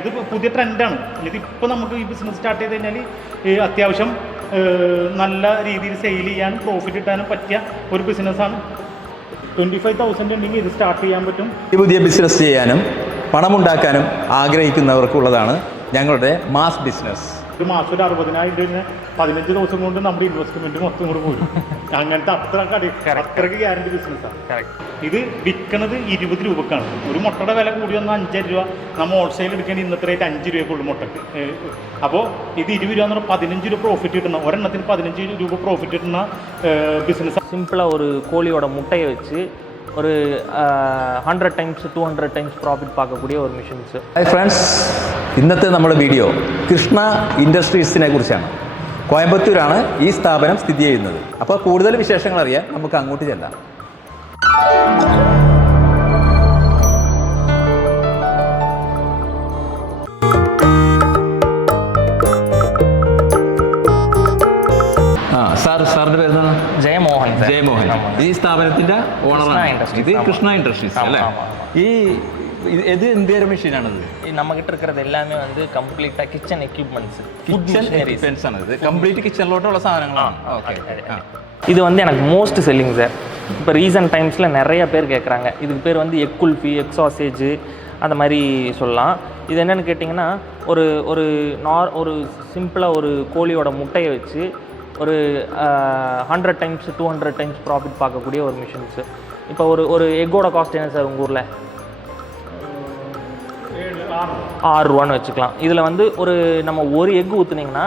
ഇത് പുതിയ ട്രെൻഡാണ് ഇത് ഇപ്പോൾ നമുക്ക് ഈ ബിസിനസ് സ്റ്റാർട്ട് ചെയ്ത് കഴിഞ്ഞാൽ അത്യാവശ്യം നല്ല രീതിയിൽ സെയിൽ ചെയ്യാനും പ്രോഫിറ്റ് കിട്ടാനും പറ്റിയ ഒരു ബിസിനസ്സാണ് ട്വന്റി ഫൈവ് തൗസൻഡ് ഉണ്ടെങ്കിൽ ഇത് സ്റ്റാർട്ട് ചെയ്യാൻ പറ്റും. ഈ പുതിയ ബിസിനസ് ചെയ്യാനും പണമുണ്ടാക്കാനും ആഗ്രഹിക്കുന്നവർക്കുള്ളതാണ് ഞങ്ങളുടെ മാസ് ബിസിനസ് ഒരു മാസം ഒരു അറുപതിനായിരം രൂപ പതിനഞ്ച് ദിവസം കൊണ്ട് നമ്മുടെ ഇൻവെസ്റ്റ്മെന്റ് മൊത്തം കൂടെ പോരും അങ്ങനത്തെ അത്ര കടി അത്രയ്ക്ക് ഗ്യാരണ്ടി ബിസിനസ്സാണ് കറക്റ്റ് ഇത് വിൽക്കുന്നത് ഇരുപത് രൂപക്കാണ് ഒരു മുട്ടയുടെ വില കൂടി വന്നാൽ അഞ്ചര രൂപ നമ്മൾ ഹോൾസെയിൽ എടുക്കേണ്ടി ഇന്നത്തെ റേറ്റ് അഞ്ച് രൂപയ്ക്കുള്ളൂ മുട്ടക്ക് അപ്പോൾ ഇത് ഇരുപത് രൂപ എന്ന് പറഞ്ഞാൽ പതിനഞ്ച് രൂപ പ്രോഫിറ്റ് കിട്ടുന്ന ഒരെണ്ണത്തിന് പതിനഞ്ച് രൂപ പ്രോഫിറ്റ് കിട്ടുന്ന ബിസിനസ് சிம்பிளாக ஒரு கோழியோட முட்டையை வச்சு ஒரு hundred times to hundred times profit പാക്കക്കൂടിയ ഒരു മിഷൻസ് ഹായ് ഫ്രണ്ട്സ് ഇന്നത്തെ നമ്മുടെ വീഡിയോ കൃഷ്ണ ഇൻഡസ്ട്രീസിനെ കുറിച്ചാണ്. കോയമ്പത്തൂരാണ് ഈ സ്ഥാപനം സ്ഥിതി ചെയ്യുന്നത്. അപ്പോൾ കൂടുതൽ വിശേഷങ്ങൾ അറിയാൻ നമുക്ക് അങ്ങോട്ട് ചെല്ലാം. സാർ സാറിൻ്റെ പേരെന്താണ് ஜெயமோகன் சார் ജയമോഹൻ ஆமாம். ഈ സ്ഥാപനത്തിന്റെ കൃഷ്ണ ഓണറാണ് Industries, ഇത് ആമാ. കൃഷ്ണ ഇൻഡസ്ട്രീസ് ആമാ, അല്ലേ ആമാ, ഈ ഇത് ഇത് എന്തൊരു മെഷീനാണത് நம்மகிட்ட இருக்கிறது எல்லாமே வந்து கம்ப்ளீட்டாக kitchen equipments food kitchen machineries equipments ആണ് ഇത് കംപ്ലീറ്റ് കിച്ചണിലോട്ടുള്ള സാധനങ്ങളാണ് ഓക്കെ இது வந்து எனக்கு மோஸ்ட் செல்லிங் சார் இப்போ ரீசன்ட் டைம்ஸில் நிறைய பேர் கேட்குறாங்க இதுக்கு பேர் வந்து எக் குல்ஃபி எக் சாசேஜ் அந்த மாதிரி சொல்லலாம் இது என்னென்னு கேட்டிங்கன்னா ஒரு ஒரு நார் ஒரு சிம்பிளாக ஒரு கோழியோட முட்டையை வச்சு ஒரு hundred times to hundred times profit பார்க்கக்கூடிய ஒரு மிஷின்ஸு இப்போ ஒரு ஒரு எக்கோட காஸ்ட் என்ன சார் உங்கள் ஊரில்? ஆறு ரூபான்னு வச்சுக்கலாம். இதில் வந்து ஒரு நம்ம ஒரு எக் ஊற்றுனீங்கன்னா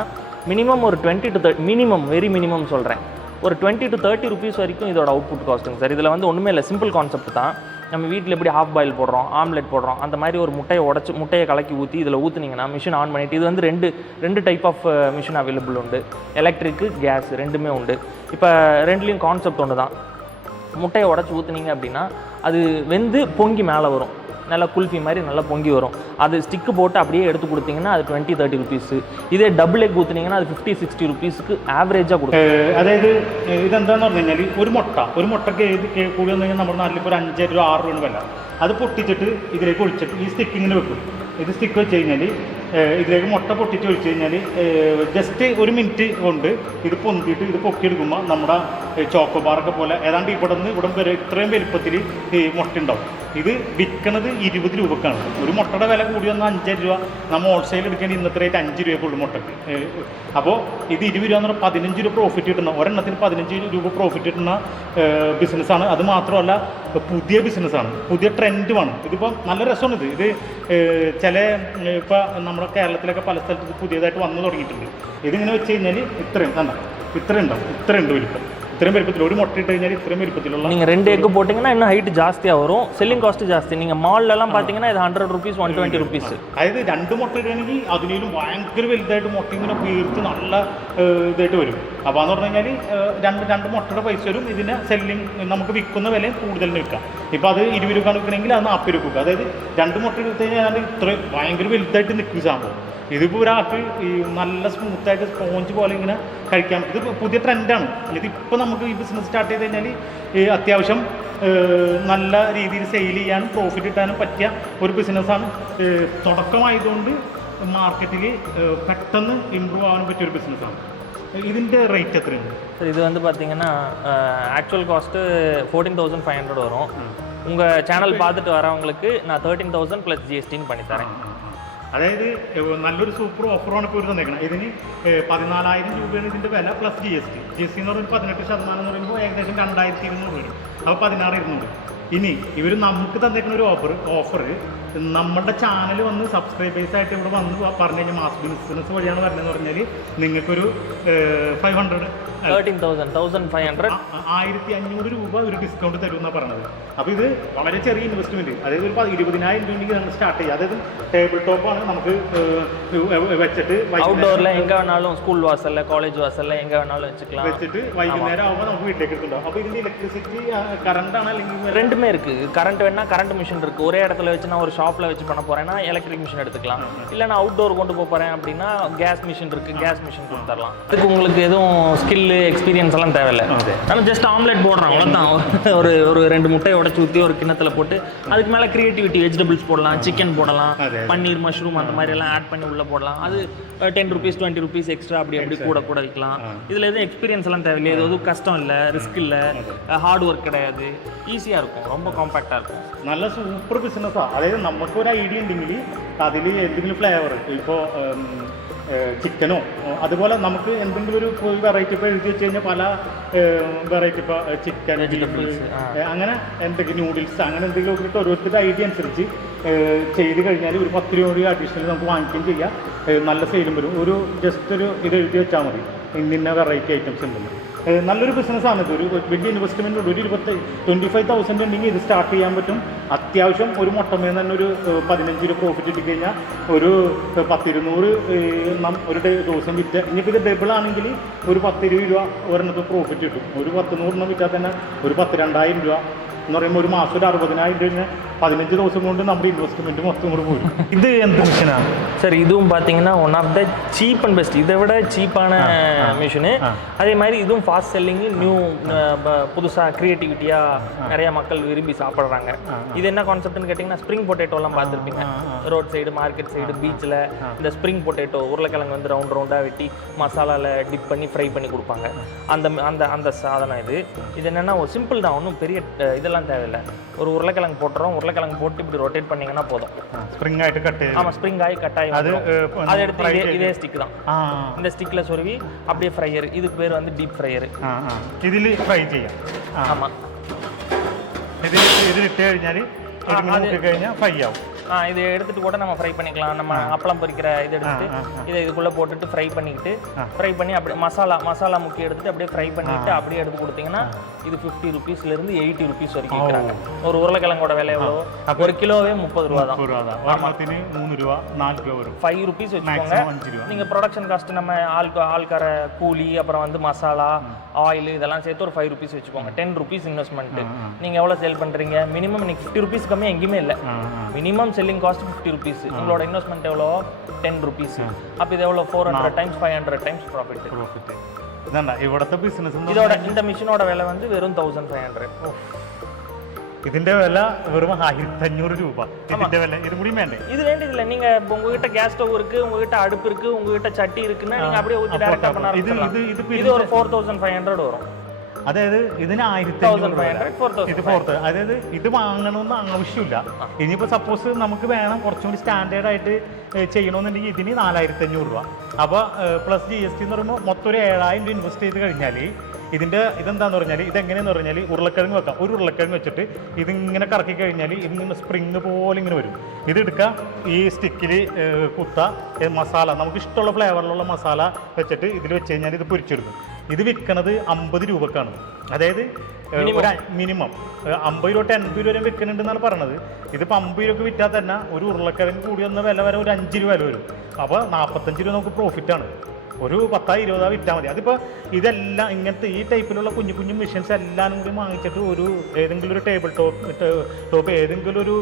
மினிமம் ஒரு twenty to third minimum very minimum சொல்கிறேன் ஒரு டுவெண்ட்டி டு தேர்ட்டி ருபீஸ் வரைக்கும் இதோட அவுட்புட் காஸ்ட்டுங்க சார் இதில் வந்து ஒன்றுமே இல்லை. சிம்பிள் கான்செப்ட் தான். நம்ம வீட்டில் எப்படி ஹாஃப் பாயில் போடுறோம் ஆம்லெட் போடுறோம் அந்த மாதிரி ஒரு முட்டையை உடச்சி முட்டையை கலக்கி ஊற்றி இதில் ஊற்றுனீங்கன்னா மிஷின் ஆன் பண்ணிட்டு இது வந்து ரெண்டு ரெண்டு டைப் ஆஃப் மிஷின் அவைலபிள் உண்டு. எலக்ட்ரிக்கு கேஸ் ரெண்டுமே உண்டு. இப்போ ரெண்டுலேயும் கான்செப்ட் ஒன்று தான் முட்டையை உடச்சி ஊற்றுனீங்க அப்படின்னா அது வெந்து பொங்கி மேலே வரும். நல்லா குல்ஃபி மாதிரி நல்லா பொங்கி வரும். அது ஸ்டிக்கு போட்டு அப்படியே எடுத்து கொடுத்தீங்கன்னா அது டுவெண்ட்டி தேர்ட்டி ருபீஸு இதே டபுள் எக் ஊற்றுனீங்கன்னா அது ஃபிஃப்டி சிக்ஸ்டி ருபீஸ்க்கு ஆவரேஜாக കൊടുക്കും அதாவது ഇതെന്താന്ന് പറഞ്ഞു കഴിഞ്ഞാൽ ഒരു മുട്ട ഒരു മുട്ടയ്ക്ക് ഏത് കൂടി വന്നു കഴിഞ്ഞാൽ നമ്മുടെ നാട്ടിൽ ഇപ്പോൾ അഞ്ച് രൂപ ആറ് രൂപ വില അത് പൊട്ടിച്ചിട്ട് ഇതിലേക്ക് ഒഴിച്ചിട്ട് ഈ സ്റ്റിക്കിങ്ങിന് വെക്കും. ഇത് സ്റ്റിക്ക് വെച്ച് കഴിഞ്ഞാൽ ഇതിലേക്ക് മുട്ട പൊട്ടിച്ച് ഒഴിച്ച് കഴിഞ്ഞാൽ ജസ്റ്റ് ഒരു മിനിറ്റ് കൊണ്ട് ഇത് പൊന്തിയിട്ട് ഇത് പൊക്കിയെടുക്കുമ്പോൾ നമ്മുടെ ചോക്കോ ബാറൊക്കെ പോലെ ഏതാണ്ട് ഇവിടെ നിന്ന് ഇവിടെ വരെ ഇത്രയും വലുപ്പത്തിൽ ഈ മുട്ട ഉണ്ടാവും. ഇത് വിൽക്കണത് ഇരുപത് രൂപക്കാണ്. ഒരു മുട്ടയുടെ വില കൂടി വന്നാൽ അഞ്ചര രൂപ. നമ്മൾ ഹോൾസെയിൽ എടുക്കേണ്ടി ഇന്നത്തെ റേറ്റ് അഞ്ച് രൂപയ്ക്കുള്ളൂ മുട്ടക്ക്. അപ്പോൾ ഇത് ഇരുപത് രൂപ എന്ന് പറഞ്ഞാൽ പതിനഞ്ച് രൂപ പ്രോഫിറ്റ് കിട്ടുന്ന ഒരെണ്ണത്തിന് പതിനഞ്ച് രൂപ പ്രോഫിറ്റ് കിട്ടുന്ന ബിസിനസ്സാണ് അത് മാത്രമല്ല പുതിയ ബിസിനസ്സാണ് പുതിയ ട്രെൻഡുമാണ് ഇതിപ്പോൾ നല്ല രസമാണ് ഇത്. ഇത് ചില ഇപ്പോൾ നമ്മുടെ കേരളത്തിലൊക്കെ പല സ്ഥലത്ത് പുതിയതായിട്ട് വന്നു തുടങ്ങിയിട്ടുണ്ട്. ഇതിങ്ങനെ വെച്ച് കഴിഞ്ഞാൽ ഇത്രയും കണ്ട? ഇത്രയും ഉണ്ടാവും. ഇത്രയും ഉണ്ട് വലിപ്പം. ഇത്രയും വലുപ്പത്തിൽ ഒരു മുട്ട ഇട്ട് കഴിഞ്ഞാൽ ഇത്രയും വലുപ്പത്തിലുള്ള நீங்கள் ரெண்டு எக்கு போட்டிங்கன்னா இன்னும் ஹைட் ஜாஸ்தியாக வரும் செல்லிங் காஸ்ட்டு ஜாஸ்தி நீங்கள் மால்லலாம் பார்த்தீங்கன்னா இது hundred rupees one twenty rupees അതായത് രണ്ട് മുട്ട ഇടുകയാണെങ്കിൽ അതിനേലും ഭയങ്കര വലുതായിട്ട് മുട്ട ഇങ്ങനെ വീർത്ത് നല്ല ഏഹ്, ഇതായിട്ട് വരും അപ്പോൾ എന്ന് പറഞ്ഞു കഴിഞ്ഞാൽ രണ്ട് രണ്ട് മുട്ടയുടെ പൈസ വരും. ഇതിന് സെല്ലിങ് നമുക്ക് വിൽക്കുന്ന വില കൂടുതലിന് വിൽക്കാം. ഇപ്പോൾ അത് ഇരുപത് രൂപ വിൽക്കണമെങ്കിൽ അത് നാൽപ്പത് രൂപ അതായത് രണ്ട് മുട്ട എടുത്ത് കഴിഞ്ഞാൽ ഇത്ര ഭയങ്കര വലുതായിട്ട് നിൽക്കും സംഭവം. ഇതിപ്പോൾ ഒരാൾക്ക് ഈ നല്ല സ്മൂത്തായിട്ട് സ്പോഞ്ച് പോലെ ഇങ്ങനെ കഴിക്കാൻ ഇത് പുതിയ ട്രെൻഡാണ് ഇതിപ്പോൾ നമുക്ക് ഈ ബിസിനസ് സ്റ്റാർട്ട് ചെയ്ത് കഴിഞ്ഞാൽ അത്യാവശ്യം നല്ല രീതിയിൽ സെയിൽ ചെയ്യാനും പ്രോഫിറ്റ് കിട്ടാനും പറ്റിയ ഒരു ബിസിനസ്സാണ് തുടക്കമായതുകൊണ്ട് മാർക്കറ്റിൽ പെട്ടെന്ന് ഇമ്പ്രൂവ് ആവാൻ പറ്റിയ ഒരു ബിസിനസ്സാണ് ഇതിൻ്റെ റേറ്റ് എത്രയാണ് சார் இது வந்து பார்த்தீங்கன்னா actual cost fourteen thousand five hundred வரும் உங்கள் சேனல் பார்த்துட்டு வரவங்களுக்கு நான் தேர்ட்டீன் தௌசண்ட் ப்ளஸ் ஜிஎஸ்டின்னு பண்ணி தரேன் അതായത് ഏഹ്, നല്ലൊരു സൂപ്പർ ഓഫറാണ് ഇപ്പോൾ ഒരു തന്നേക്കണം ഇതിന് ഏഹ്, പതിനാലായിരം രൂപയാണ് ഇതിൻ്റെ വില plus G S T G S T എന്ന് പറയുമ്പോൾ പതിനെട്ട് ശതമാനം എന്ന് പറയുമ്പോൾ ഏകദേശം രണ്ടായിരത്തി ഇരുന്നൂറ് വരും അപ്പോൾ പതിനാറ് ഇരുന്നൂറ് ഇനി ഇവർ നമുക്ക് തന്നേക്കുന്ന ഒരു ഓഫർ ഓഫർ നമ്മുടെ ചാനൽ വന്ന് സബ്സ്ക്രൈബേഴ്സ് ആയിട്ട് ഇവിടെ വന്ന് പറഞ്ഞു കഴിഞ്ഞാൽ മാസ് ബിസിനസ് വഴിയാണ് വരുന്നതെന്ന് പറഞ്ഞാൽ നിങ്ങൾക്കൊരു five hundred thirteen thousand thousand five hundred ആയിരത്തി അഞ്ഞൂറ് രൂപ ഒരു ഡിസ്കൗണ്ട് തരുമെന്നാണ് പറഞ്ഞത് അപ്പോൾ ഇത് വളരെ ചെറിയ ഇൻവെസ്റ്റ്മെൻറ്റ് അതായത് ഒരു പ- ഇരുപതിനായിരം രൂപയ്ക്ക് നമ്മൾ സ്റ്റാർട്ട് ചെയ്യുക അതായത് ടേബിൾ ടോപ്പാണ് നമുക്ക് ഏഹ്, വെച്ചിട്ട് വൈകുന്നേരം அவுட்டோரில் எங்கே வேணாலும் ஸ்கூல் வாசலில் காலேஜ் வாசலில் எங்கே வேணாலும் வச்சுக்கலாம் വെച്ചിട്ട് വൈകുന്നേരം ആകുമ്പോൾ നമുക്ക് വീട്ടിലേക്ക് എടുത്തിട്ടുണ്ടാവും അപ്പോൾ ഇതിൻ്റെ ഇലക്ട്രിസിറ്റി കറണ്ട് ആണ് അല്ലെങ്കിൽ ரெண்டுமே இருக்குது கரண்ட் வேணா கரண்ட் மிஷின் இருக்குது ஒரே இடத்துல வச்சு நான் ஒரு ஷாப்பில் வச்சு பண்ண போகிறேன்னா எலக்ட்ரிக் மிஷின் எடுத்துக்கலாம். இல்லை நான் அவுட்டோர் கொண்டு போக போகிறேன் அப்படின்னா கேஸ் மிஷின் இருக்குது கேஸ் மிஷின் கொடுத்துடலாம் அதுக்கு உங்களுக்கு எதுவும் ஸ்கில்லு எக்ஸ்பீரியன்ஸ் எல்லாம் தேவையில்லை. ஆனால் ஜஸ்ட் ஆம்லெட் போடுறோம் அவ்வளோதான் ஒரு ஒரு ரெண்டு முட்டையை உடச்சி ஊற்றி ஒரு கிண்ணத்தில் போட்டு அதுக்கு மேலே க்ரியேட்டிவிட்டி வெஜிடபிள்ஸ் போடலாம் சிக்கன் போடலாம் பன்னீர் மஷ்ரூம் அந்த மாதிரி எல்லாம் ஆட் பண்ணி உள்ளே போடலாம். அது ten rupees twenty rupees extra அப்படி அப்படி கூட கூட வைக்கலாம். இதில் எதுவும் எக்ஸ்பீரியன்ஸ் எல்லாம் தேவையில்லை. எதுவும் கஷ்டம் இல்லை ரிஸ்க் இல்லை. ஹார்ட் ஒர்க் கிடையாது. ஈஸியாக இருக்கும். ரொம்ப காம்பேக்டாக இருக்கும். நல்ல சூப்பர் பிஸ்னஸாக அதே நம்ம ഒരു ഐഡിയ ഉണ്ടെങ്കിൽ അതിൽ എന്തെങ്കിലും ഫ്ലേവർ ഇപ്പോൾ ചിക്കനോ അതുപോലെ നമുക്ക് എന്തെങ്കിലും ഒരു വെറൈറ്റി ഇപ്പോൾ എഴുതി വെച്ച് കഴിഞ്ഞാൽ പല വെറൈറ്റി ഇപ്പോൾ ചിക്കൻ. അങ്ങനെ എന്തെങ്കിലും നൂഡിൽസ് അങ്ങനെ എന്തെങ്കിലും ഒക്കെ ഓരോരുത്തരുടെ ഐഡിയ അനുസരിച്ച് ചെയ്ത് കഴിഞ്ഞാൽ ഒരു പത്ത് രൂപ ഒരു അഡീഷണൽ നമുക്ക് വാങ്ങിക്കുകയും ചെയ്യാം. നല്ല സെയിലും വരും. ഒരു ജസ്റ്റ് ഒരു ഇത് എഴുതി വെച്ചാൽ മതി. ഇന്നിന്ന വെറൈറ്റി ഐറ്റംസ് ഉണ്ടെന്ന്. നല്ലൊരു ബിസിനസ്സാണ് ഇത്. ഒരു വലിയ ഇൻവെസ്റ്റ്മെന്റ് ഉണ്ട്. ഒരു ഇരുപത്തി ട്വന്റി ഫൈവ് തൗസൻഡ് ഉണ്ടെങ്കിൽ ഇത് സ്റ്റാർട്ട് ചെയ്യാൻ പറ്റും. അത്യാവശ്യം ഒരു മുട്ടമേ തന്നെ ഒരു പതിനഞ്ച് രൂപ പ്രോഫിറ്റ് കിട്ടിക്കഴിഞ്ഞാൽ ഒരു പത്തിരുന്നൂറ് ഒരു ദിവസം വിറ്റ. ഇനിയിപ്പോൾ ഇത് ഡബിൾ ആണെങ്കിൽ ഒരു പത്തിരുപത് രൂപ ഒരെണ്ണത്തിൽ പ്രോഫിറ്റ് കിട്ടും. ഒരു പത്ത് നൂറെണ്ണം വിറ്റാൽ തന്നെ ഒരു പത്ത് രണ്ടായിരം രൂപ. എന്ന് പറയുമ്പോൾ ഒരു മാസം ഒരു അറുപതിനായിരം രൂപ പതിനഞ്ച് ദിവസം കൊണ്ട് നമ്മുടെ ഇൻവെസ്റ്റ്മെൻറ്റ് മൊത്തം കൂടെ പോരും ഇത് എന്ത് മിഷനാണ് சார் இதுவும் பார்த்தீங்கன்னா one of the cheap and best இதை விட சீப்பான மிஷினு ஆ. அதே மாதிரி இதுவும் ஃபாஸ்ட் செல்லிங்கு நியூ புதுசாக க்ரியேட்டிவிட்டியாக நிறைய மக்கள் விரும்பி சாப்பிட்றாங்க இது என்ன கான்செப்ட்னு கேட்டிங்கன்னா ஸ்ப்ரிங் பொட்டேட்டோலாம் பார்த்துருப்பீங்க ரோட் சைடு மார்க்கெட் சைடு பீச்சில் இந்த ஸ்ப்ரிங் பொட்டேட்டோ உருளைக்கிழங்கு வந்து ரவுண்ட் ரவுண்டாக வெட்டி மசாலாவில் டிப் பண்ணி ஃப்ரை பண்ணி கொடுப்பாங்க அந்த அந்த அந்த சாதனம் இது இது என்னென்னா ஒரு சிம்பிள் தான் ஒன்றும் பெரிய அஹ், இதெல்லாம் தேவையில்லை ஒரு உருளைக்கிழங்கு போட்டுறோம் உருளைக்கிழங்கு போட்டு இப்படி ரொட்டேட் பண்ணிங்கன்னா போதும் സ്പ്രിംഗ് ആയിട്ട് കട്ട് ചെയ്ത് ஆமாம் ஸ்ப்ரிங் ஆகி கட்டாயி அது, வந்துரும். அஹ், அதை எடுத்து fry இதே ചെയ്ത്. இதே ஸ்டிக் தான் ആ இந்த ஸ்டிக்கில் சொருவி அப்படியே ஃப்ரையர் இதுக்கு பேர் வந்து டீப் ஃப்ரையர் ആ ആ ഇതിൽ ഫ്രൈ ചെയ്യാം ആ ஆமாம் ഇതിൽ ഇതിലിട്ട് കഴിഞ്ഞാൽ ഇതിങ്ങനെ അത് മുക്കി കഴിഞ്ഞാൽ ഫ്രൈ ആവും ஆ இது எடுத்துட்டு கூட நம்ம ஃப்ரை பண்ணிக்கலாம். நம்ம அப்பளம் பொரிக்கிற இது எடுத்துட்டு இதை இதுக்குள்ளே போட்டுட்டு ஃப்ரை பண்ணிக்கிட்டு ஃப்ரை பண்ணி அப்படியே மசாலா மசாலா முக்கிய எடுத்துட்டு அப்படியே ஃப்ரை பண்ணிட்டு அப்படியே எடுத்து கொடுத்தீங்கன்னா இது ஃபிஃப்டி ருபீஸ்லேருந்து எயிட்டி ருபீஸ் வரைக்கும் விற்கிறாங்க. ஒரு உருளைக்கிழங்கோட விலை எவ்வளோ ஒரு கிலோவே முப்பது ரூபா தான். மூணு ரூபா நாலு கிலோ வரும். ஃபைவ் ருபீஸ் வச்சுக்கோங்க. நீங்கள் ப்ரொடக்ஷன் காஸ்ட் நம்ம ஆள் ஆள்கார கூலி அப்புறம் வந்து மசாலா ஆயில் இதெல்லாம் சேர்த்து ஒரு ஃபைவ் ருபீஸ் வச்சுக்கோங்க. டென் ருபீஸ் இன்வெஸ்ட்மெண்ட்டு நீங்கள் எவ்வளோ சேல் பண்ணுறீங்க மினிமம் நீங்கள் ஃபிஃப்டி ருபீஸ் கம்மி எங்கேயுமே இல்லை. Minimum selling cost fifty rupees உங்களோட இன்வெஸ்ட்மெண்ட் எவ்வளோ டென் ருபீஸ் அப்போ இது எவ்வளோ four hundred times five hundred times profit profit ഇതണ്ട ഇവിടുത്തെ ബിസിനസ് இதோட இந்த மிஷினோட விலை வந்து வெறும் தௌசண்ட் ஃபைவ் ஹண்ட்ரட் ഇതിന്റെ വില വെറും ആയിരത്തി അഞ്ഞൂറ് രൂപ ഇതിന്റെ വില ഇതും കൂടി വേണ്ടേ இது வேண்டியதில்லை நீங்க இப்போ உங்ககிட்ட கேஸ் ஸ்டவ் இருக்கு உங்ககிட்ட அடுப்பு இருக்கு உங்ககிட்ட சட்டி இருக்குன்னா நீங்க அப்படியே ஊற்றி அப்போ டேரக்டா அப்போ பண்ண இது- ஆரம்பிச்சிடலாம். இது- இது இது ஒரு ஃபோர் தௌசண்ட் ஃபைவ் ஹண்ட்ரட் வரும் അതായത് ഇതിന് ആയിരത്തി ഇത് ഫോർത്ത് അതായത് ഇത് വാങ്ങണമെന്ന് ആവശ്യമില്ല. ഇനിയിപ്പോൾ സപ്പോസ് നമുക്ക് വേണം കുറച്ചും കൂടി സ്റ്റാൻഡേർഡ് ആയിട്ട് ചെയ്യണമെന്നുണ്ടെങ്കിൽ ഇതിന് നാലായിരത്തി അഞ്ഞൂറ് രൂപ. അപ്പോൾ പ്ലസ് ജി എസ് ടി എന്ന് പറയുമ്പോൾ മൊത്തം ഒരു ഏഴായിരം രൂപ ഇൻവെസ്റ്റ് ചെയ്ത് കഴിഞ്ഞാൽ ഇതിന്റെ ഇതെന്താന്ന് പറഞ്ഞാൽ ഇതെങ്ങനെയെന്ന് പറഞ്ഞാൽ ഉരുളക്കിഴങ്ങ് വെക്കാം. ഒരു ഉരുളക്കിഴങ്ങ് വെച്ചിട്ട് ഇതിങ്ങനെ കറക്കി കഴിഞ്ഞാൽ ഇതിങ്ങനെ സ്പ്രിങ് പോലെ ഇങ്ങനെ വരും. ഇതെടുക്കുക ഈ സ്റ്റിക്കിൽ കുത്ത മസാല. നമുക്ക് ഇഷ്ടമുള്ള ഫ്ലേവറിലുള്ള മസാല വെച്ചിട്ട് ഇതിൽ വെച്ച് കഴിഞ്ഞാൽ ഇത് പൊരിച്ചെടുക്കും. ഇത് വിൽക്കണത് അമ്പത് രൂപക്കാണ്. അതായത് ഒരു മിനിമം. അമ്പത് രൂപ തൊട്ട് എൺപത് രൂപ വരെ വിൽക്കുന്നുണ്ടെന്നാണ് പറഞ്ഞത് ഇതിപ്പോൾ അമ്പത് രൂപ വിറ്റാൽ തന്നെ ഒരു ഉരുളക്കിഴങ്ങ് കൂടി വന്ന വില വരെ ഒരു അഞ്ച് രൂപ വില വരും. അപ്പോൾ നാൽപ്പത്തഞ്ച് രൂപ നമുക്ക് പ്രോഫിറ്റാണ് ഒരു പത്താ ഇരുപതാ വിറ്റാൽ മതി. അതിപ്പോൾ ഇതെല്ലാം ഇങ്ങനത്തെ ഈ ടൈപ്പിലുള്ള കുഞ്ഞു കുഞ്ഞു മെഷീൻസ് എല്ലാം കൂടി വാങ്ങിച്ചിട്ട് ഒരു ഏതെങ്കിലും ഒരു ടേബിൾ ടോപ്പ് ടോപ്പ് ഏതെങ്കിലും ഒരു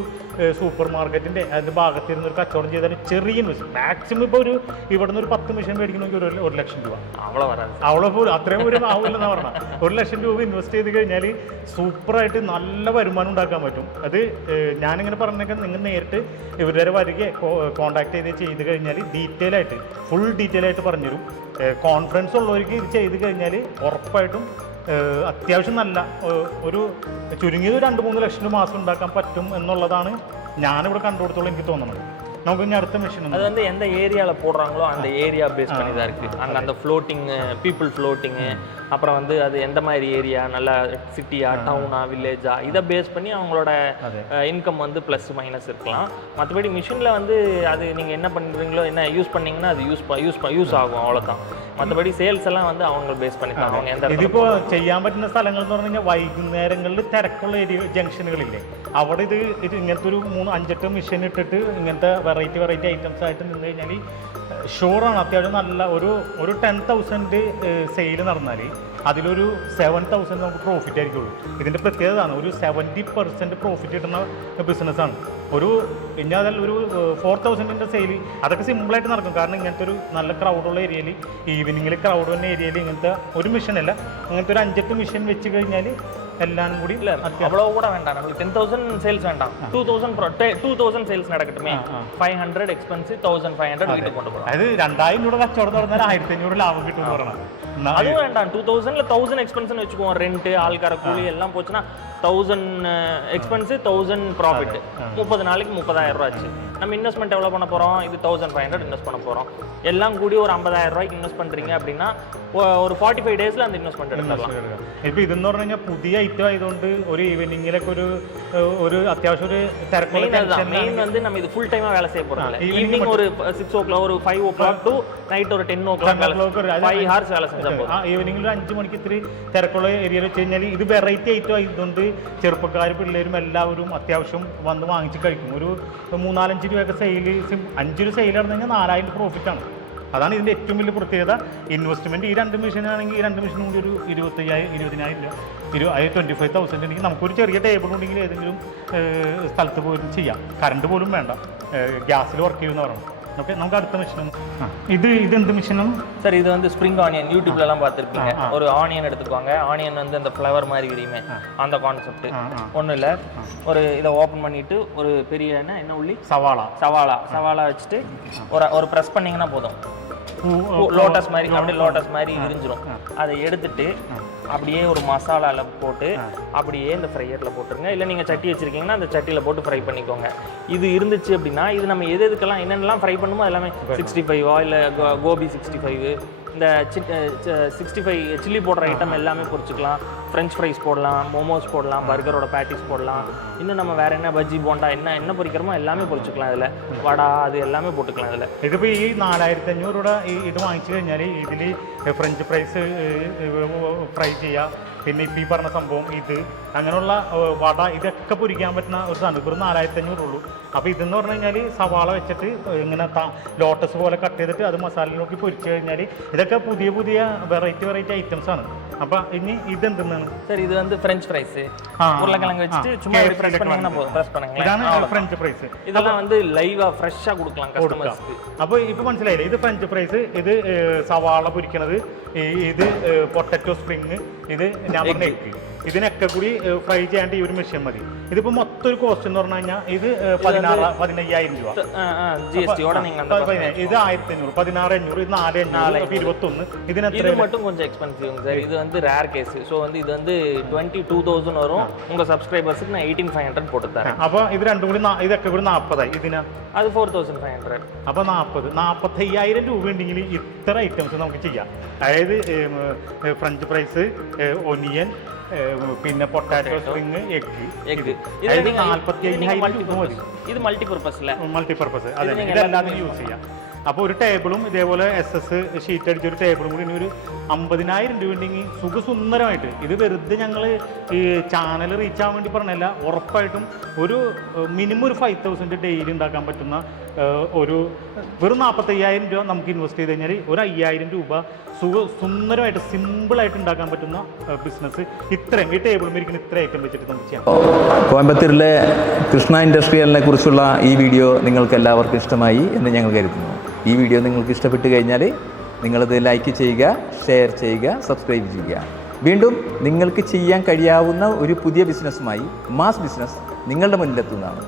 സൂപ്പർ മാർക്കറ്റിന്റെ അതിന്റെ ഭാഗത്തിരുന്ന് ഒരു കച്ചവടം ചെയ്താൽ ചെറിയ മെഷീൻ മാക്സിമം ഇപ്പോൾ ഒരു ഇവിടുന്ന് ഒരു പത്ത് മെഷീൻ മേടിക്കണമെങ്കിൽ ഒരു ഒരു ലക്ഷം രൂപ. അവളെ പറയാം അവളെ അത്രയും ഒരു ആവില്ലെന്ന് പറഞ്ഞാൽ ഒരു ലക്ഷം രൂപ ഇൻവെസ്റ്റ് ചെയ്ത് കഴിഞ്ഞാൽ സൂപ്പറായിട്ട് നല്ല വരുമാനം ഉണ്ടാക്കാൻ പറ്റും. അത് ഞാനിങ്ങനെ പറഞ്ഞേക്കാൻ നിങ്ങൾ നേരിട്ട് ഇവരുടെ വരികയെ കോൺടാക്ട് ചെയ്ത് ചെയ്ത് കഴിഞ്ഞാൽ ഡീറ്റെയിൽ ആയിട്ട് ഫുൾ ഡീറ്റെയിൽ ആയിട്ട് പറഞ്ഞുതരും. കോൺഫിഡൻസ് ഉള്ളവർക്ക് ഇത് ചെയ്ത് കഴിഞ്ഞാൽ ഉറപ്പായിട്ടും അത്യാവശ്യം നല്ല ഒരു ചുരുങ്ങിയത് രണ്ട് മൂന്ന് ലക്ഷം മാസം ഉണ്ടാക്കാൻ പറ്റും എന്നുള്ളതാണ് ഞാനിവിടെ കണ്ടുകൊടുത്തോളം എനിക്ക് തോന്നുന്നത് നമുക്ക് ഇനി അടുത്ത മെഷീൻ அது வந்து எந்த ஏரியாவில் போடுறாங்களோ அந்த ஏரியா பேஸ் பண்ணி தான் இருக்குது அங்கே அந்த ஃப்ளோட்டிங்கு பீப்புள் ஃப்ளோட்டிங்கு அப்புறம் வந்து அது எந்த மாதிரி ஏரியா நல்லா சிட்டியா டவுனா வில்லேஜா இதை பேஸ் பண்ணி அவங்களோட இன்கம் வந்து ப்ளஸ் மைனஸ் இருக்கலாம் மற்றபடி மிஷினில் வந்து அது நீங்கள் என்ன பண்ணுறீங்களோ என்ன யூஸ் பண்ணீங்கன்னா அது யூஸ் யூஸ் யூஸ் ஆகும் அவ்வளோதான் மற்றபடி சேல்ஸ் எல்லாம் வந்து அவங்க பேஸ் பண்ணி தான் அவங்க எந்த இடத்துல ഇതിപ്പോ ചെയ്യാൻ പറ്റുന്ന സ്ഥലങ്ങൾ എന്ന് പറഞ്ഞു കഴിഞ്ഞാൽ വൈകുന്നേരങ്ങളിൽ തിരക്കുള്ള ഏരിയ ജംഗ്ഷനുകളില്ലേ അവിടെ ഇത് ഇത് ഇങ്ങനത്തെ ഒരു മൂന്ന് അഞ്ചെട്ട് മെഷീൻ ഇട്ടിട്ട് ഇങ്ങനത്തെ വെറൈറ്റി വെറൈറ്റി ഐറ്റംസ് ആയിട്ട് നിന്ന് കഴിഞ്ഞാൽ ഷുവറാണ് അത്യാവശ്യം നല്ല ഒരു ഒരു ടെൻ തൗസൻഡ് സെയിൽ നടന്നാൽ അതിലൊരു സെവൻ തൗസൻഡ് നമുക്ക് പ്രോഫിറ്റ് ആയിരിക്കുള്ളൂ. ഇതിന്റെ പ്രത്യേകതയാണ് ഒരു സെവന്റി പെർസെന്റ് പ്രോഫിറ്റ് കിട്ടുന്ന ബിസിനസ്സാണ് ഒരു ഇനി അതിൽ ഒരു ഫോർ തൗസൻഡിന്റെ സെയിൽ അതൊക്കെ സിമ്പിളായിട്ട് നടക്കും. കാരണം ഇങ്ങനത്തെ ഒരു നല്ല ക്രൗഡുള്ള ഏരിയയിൽ ഈവനിങ്ങിൽ ക്രൗഡ് വന്ന ഏരിയയിൽ ഇങ്ങനത്തെ ഒരു മിഷൻ അല്ല. ഇങ്ങനത്തെ ഒരു അഞ്ചെട്ട് മിഷൻ വെച്ച് കഴിഞ്ഞാൽ എല്ലാം കൂടി അവളോ കൂടെ വേണ്ട നമ്മൾ ടെൻ തൗസൻഡ് സെയിൽസ് വേണ്ട two thousand two thousand sales നടക്കട്ടെ five hundred expense thousand five hundred വീട്ടിൽ കൊണ്ടുപോകും അതായത് രണ്ടായിരം രൂപ കച്ചവടം തുടർന്നാൽ ആയിരത്തി അഞ്ഞൂറ് ലാഭം കിട്ടും എന്ന് പറയണം அதுவும் வேண்டாம். டூ தௌசண்ட்ல தௌசண்ட் எக்ஸ்பென்ஸ்னு வச்சுக்குவோம் ரெண்ட் ஆள்கார கூலி எல்லாம் போச்சுன்னா தௌசண்ட் எக்ஸ்பென்ஸ் தௌசண்ட் ப்ராஃபிட் முப்பது நாளைக்கு முப்பதாயிரம் ரூபா ஆச்சு. நம்ம இன்வெஸ்ட்மெண்ட் எவ்வளோ பண்ண போகிறோம் இது தௌசண்ட் ஃபைவ் ஹண்ட்ரட் இன்வெஸ்ட் பண்ண போகிறோம் எல்லாம் கூடி ஒரு ஐம்பதாயிரம் ரூபாய்க்கு இன்வெஸ்ட் பண்ணுறீங்க அப்படின்னா ஒரு ஃபார்ட்டி ஃபைவ் ഡേയ്സിൽ அந்த இன்வெஸ்ட்மெண்ட் എടുക്കാം ഇപ്പൊ ഇതെന്ന് പറഞ്ഞു കഴിഞ്ഞാൽ പുതിയ ഐറ്റം ஒரு ഒരു ഈവനിങ്ങിലൊക്കെ ஒரு ഒരു അത്യാവശ്യം ഒരു മെയിൻ வந்து நம்ம இது ஃபுல் டைமா வேலை செய்ய போறோம் ஈவினிங் ஒரு சிக்ஸ் ஓ கிளாக் ஒரு five o'clock to night ஒரு 10 ஓ கிளாக் ஃபைவ் ஹார்ஸ் வேலை செஞ்சா ഈവനിങ്ങിൽ ഒരു അഞ്ച് മണിക്ക് ഇത്തിരി തിരക്കുള്ള ഏരിയയിൽ വെച്ച് കഴിഞ്ഞാൽ ഇത് വെറൈറ്റി ഐറ്റം ആയതുകൊണ്ട് ചെറുപ്പക്കാർ പിള്ളേരും എല്ലാവരും അത്യാവശ്യം വന്ന് വാങ്ങിച്ച് കഴിക്കും. ഒരു മൂന്നാലഞ്ച് രൂപയൊക്കെ സെയിൽ അഞ്ച് രൂപ സെയിൽ നടന്നു കഴിഞ്ഞാൽ നാലായിരം പ്രോഫിറ്റാണ് അതാണ് ഇതിന്റെ ഏറ്റവും വലിയ പ്രത്യേകത. ഇൻവെസ്റ്റ്മെന്റ് ഈ രണ്ട് മെഷീനാണെങ്കിൽ ഈ രണ്ട് മെഷീനും കൂടി ഒരു ഇരുപത്തയ്യായിരം ഇരുപതിനായിരം രൂപ ഇരു അത് ട്വന്റി ഫൈവ് തൗസൻഡ് ഉണ്ടെങ്കിൽ നമുക്കൊരു ചെറിയ ടേബിൾ ഉണ്ടെങ്കിൽ ഏതെങ്കിലും സ്ഥലത്ത് പോലും ചെയ്യാം. കറണ്ട് പോലും വേണ്ട. ഗ്യാസിൽ വർക്ക് ചെയ്യുമെന്ന് ಓಕೆ ನಮ್ಗೆ அடுத்த மிஷின் இது இது எந்த மிஷினும் சார் இது வந்து ஸ்ப்ரிங் ஆனியன் யூடியூப்லலாம் பார்த்துருப்பீங்க. ஒரு ஆனியன் எடுத்துக்குவாங்க ஆனியன் வந்து அந்த ஃப்ளவர் மாதிரி விரியுமே அந்த கான்செப்ட் ஒன்றும் இல்லை. ஒரு இதை ஓப்பன் பண்ணிட்டு ஒரு பெரிய என்ன என்ன உள்ளி? சவாலா. சவாலா. சவாலா வச்சுட்டு ஒரு ஒரு ப்ரெஸ் பண்ணிங்கன்னா போதும். லோட்டஸ் மாதிரி அப்படியே லோட்டஸ் மாதிரி விரிஞ்சிரும் அதை எடுத்துட்டு அப்படியே ஒரு மசாலால போட்டு அப்படியே இந்த ஃப்ரையரில் போட்டுருங்க. இல்லை நீங்கள் சட்டி வச்சிருக்கீங்கன்னா அந்த சட்டியில் போட்டு ஃப்ரை பண்ணிக்கோங்க. இது இருந்துச்சு அப்படின்னா இது நம்ம எது எதுக்கெல்லாம் என்னென்னலாம் ஃப்ரை பண்ணுமோ எல்லாமே சிக்ஸ்டி ஃபைவா இல்லை கோபி சிக்ஸ்டி ஃபைவ் இந்த சிக்ஸ்டி ஃபைவ் சில்லி போடுற ஐட்டம் எல்லாமே பொரிச்சுக்கலாம் ஃப்ரெஞ்ச் ஃப்ரைஸ் போடலாம் மோமோஸ் போடலாம் பர்கரோட பேட்டிஸ் போடலாம் இன்னும் நம்ம வேற என்ன பஜ்ஜி போண்டா என்ன என்ன பொரிக்கிறோமோ எல்லாமே பொரிச்சுக்கலாம் இதில் வடா அது எல்லாமே போட்டுக்கலாம் இதில் ഇതിപ്പോൾ ഈ നാലായിരത്തി അഞ്ഞൂറ് രൂപ ഈ ഇത് വാങ്ങിച്ചു കഴിഞ്ഞാൽ ഇതിൽ ഫ്രഞ്ച് ഫ്രൈസ് ഫ്രൈ ചെയ്യുക പിന്നെ ഇപ്പം ഈ പറഞ്ഞ സംഭവം ഇത് അങ്ങനെയുള്ള ഏഹ്, വട ഇതൊക്കെ പൊരിക്കാൻ പറ്റുന്ന ഒരു സാധനം ഇപ്പോൾ ഒരു നാലായിരത്തി അഞ്ഞൂറ് ഉള്ളൂ അപ്പോൾ ഇതെന്ന് പറഞ്ഞു കഴിഞ്ഞാൽ സവാള വെച്ചിട്ട് ഇങ്ങനെ ലോട്ടസ് പോലെ കട്ട് ചെയ്തിട്ട് അത് മസാലയിലോക്കി പൊരിച്ചു കഴിഞ്ഞാൽ ഇതൊക്കെ പുതിയ പുതിയ വെറൈറ്റി വെറൈറ്റി ഐറ്റംസ് ആണ് അപ്പോൾ ഇനി ഇതെന്തെന്നാണ് சார் இது வந்து ஃப்ரெஞ்ச் ஃப்ரைஸ் ஆ, உருளைக்கிழங்கு வச்சுட்டு ஆ. சும்மா இப்படி KFC ப்ரெஸ் ல பண்ணீங்கன்னா போதும் ப்ரெஸ் பண்ணுங்களேன் ഇതാണ് அவ்வளவுதான். ഫ്രഞ്ച് ഫ്രൈസ് இதெல்லாம் வந்து லைவா ஃப்ரெஷ்ஷாக கொடுக்கலாம் കൊടുക്കാം கஸ்டமர்ஸ்க்கு അപ്പോൾ ഇപ്പൊ മനസ്സിലായില്ലേ ഇത് ഫ്രഞ്ച് ഫ്രൈസ് ഇത് ഏഹ്, സവാള പൊരിക്കണത് ഈ- ഇത് പൊട്ടറ്റോ സ്പ്രിങ് ഇത് ഞാൻ പറഞ്ഞ എഗ് ഇതിനൊക്കെ കൂടി ഫ്രൈ ചെയ്യാണ്ട് ഈ ഒരു മെഷീൻ മതി ഇതിപ്പോ മൊത്തം ഒരു കോസ്റ്റ് എന്ന് പറഞ്ഞു കഴിഞ്ഞാൽ ഇത് ഏഹ്, പതിനാറ് പതിനയ്യായിരം രൂപ ஜிஎஸ்டியோட நீங்கள் அந்த പതിനയ്യായിരം. ഇത് ആയിരത്തി അഞ്ഞൂറ് പതിനാറ് അഞ്ഞൂറ് ഇത് നാല് അഞ്ഞൂറ് അപ്പൊ ഇരുപത്തൊന്ന് ഇതിന് എത്ര இது மட்டும் கொஞ்சம் எக்ஸ்பென்சிவ் சார் இது வந்து ரேர் கேஸ் ஸோ வந்து இது வந்து டுவெண்ட்டி டூ தௌசண்ட் வரும் உங்கள் சப்ஸ்கிரைபர்ஸுக்கு நான் எயிட்டீன் ஃபைவ் ஹண்ட்ரட் போட்டு தரேன் അപ്പൊ ഇത് രണ്ടും കൂടി നാ- ഇതൊക്കെ കൂടി നാൽപ്പതായി ഇതിന് அது ஃபோர் தௌசண்ட் ஃபைவ் ഹൺഡ്രഡ് അപ്പോൾ നാൽപ്പത് നാൽപ്പത്തയ്യായിരം രൂപ ഉണ്ടെങ്കിൽ ഇത്ര ഐറ്റംസ് നമുക്ക് ചെയ്യാം അതായത് ഏം, ഏ, ഫ്രഞ്ച് ഫ്രൈസ് ഒനിയൻ പിന്നെ പൊട്ടാറ്റോ സ്പ്രിങ് എഗ്ഗ്. എഗ്ഗ്. ഇത് നാല്പത്തി അയ്യായിരം ഇത് മൾട്ടിപർപ്പസ് അല്ലേ? മൾട്ടിപർപ്പസ് അതെ ഇതല്ലാതെ യൂസ് ചെയ്യാം. അപ്പോൾ ഒരു ടേബിളും ഇതേപോലെ എസ് എസ് ഷീറ്റ് അടിച്ച ഒരു ടേബിളും കൂടി ഇനി ഒരു അമ്പതിനായിരം രൂപ ഉണ്ടെങ്കിൽ സുഖസുന്ദരമായിട്ട്. ഇത് വെറുതെ ഞങ്ങൾ ഈ ചാനൽ റീച്ച് ആവാൻ വേണ്ടി പറഞ്ഞല്ല ഉറപ്പായിട്ടും ഒരു മിനിമം ഒരു ഫൈവ് തൗസൻഡ് ഡെയിലി ഉണ്ടാക്കാൻ പറ്റുന്ന ഒരു വെറും നാൽപ്പത്തയ്യായിരം രൂപ നമുക്ക് ഇൻവെസ്റ്റ് ചെയ്ത് കഴിഞ്ഞാൽ ഒരു അയ്യായിരം രൂപ സുഖ സുന്ദരമായിട്ട് സിമ്പിളായിട്ട് ഉണ്ടാക്കാൻ പറ്റുന്ന ബിസിനസ് ഇത്രയും ഈ ടേബിളും ഇരിക്കുന്ന ഇത്ര ഐറ്റം വെച്ചിട്ട് നമുക്ക് ചെയ്യാം. കോയമ്പത്തൂരിലെ കൃഷ്ണ ഇൻഡസ്ട്രിയലിനെ കുറിച്ചുള്ള ഈ വീഡിയോ നിങ്ങൾക്ക് എല്ലാവർക്കും ഇഷ്ടമായി എന്ന് ഞങ്ങൾ കരുതുന്നു. ഈ വീഡിയോ നിങ്ങൾക്ക് ഇഷ്ടപ്പെട്ട് കഴിഞ്ഞാൽ നിങ്ങളത് ലൈക്ക് ചെയ്യുക ഷെയർ ചെയ്യുക സബ്സ്ക്രൈബ് ചെയ്യുക. വീണ്ടും നിങ്ങൾക്ക് ചെയ്യാൻ കഴിയാവുന്ന ഒരു പുതിയ ബിസിനസ്സുമായി മാസ് ബിസിനസ് നിങ്ങളുടെ മുന്നിലെത്തുന്നതാണ്.